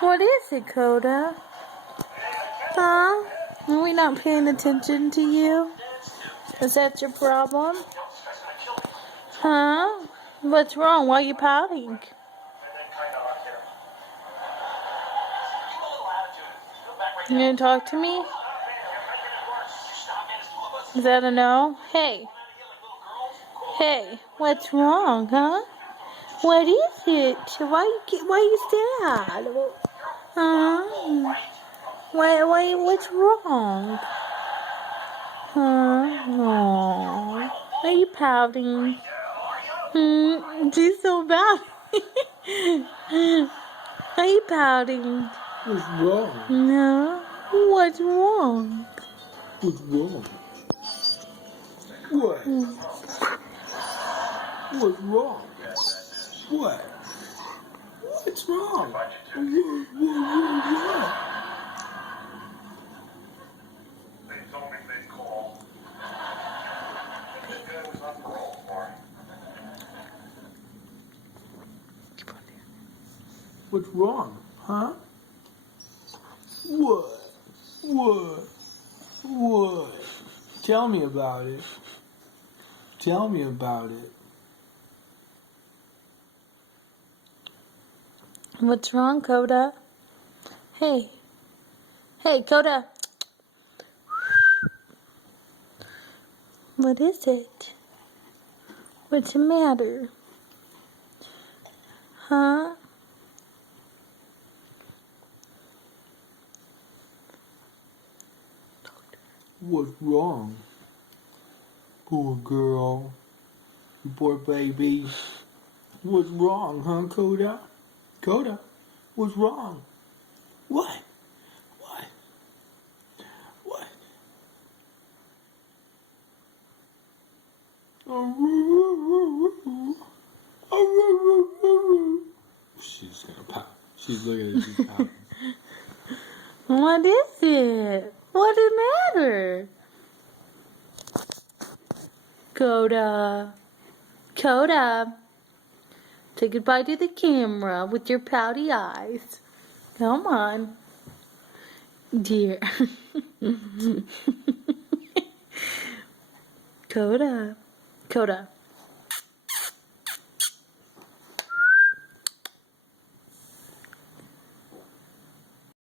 What is it, Coda? Huh? Are we not paying attention to you? Is that your problem? Huh? What's wrong? Why are you pouting? You gonna talk to me? Is that a no? Hey. Hey, what's wrong, huh? What is it? Why you sad? Huh? What's wrong? Huh? Aww. Are you pouting? She's so bad. Are you pouting? What's wrong? No. What's wrong? What's wrong? What? What's wrong? What? What's wrong? What? What's wrong? Huh? What? What? What? Tell me about it. Tell me about it. What's wrong, Coda? Hey. Hey, Coda. What is it? What's the matter? Huh? What's wrong? Poor girl. Poor baby. What's wrong, huh, Coda? Coda, what's wrong? What? What? What? She's gonna pop. She's looking at you popping. What is it? What's the matter? Coda. Coda. Say goodbye to the camera with your pouty eyes. Come on. Dear. Coda. Coda.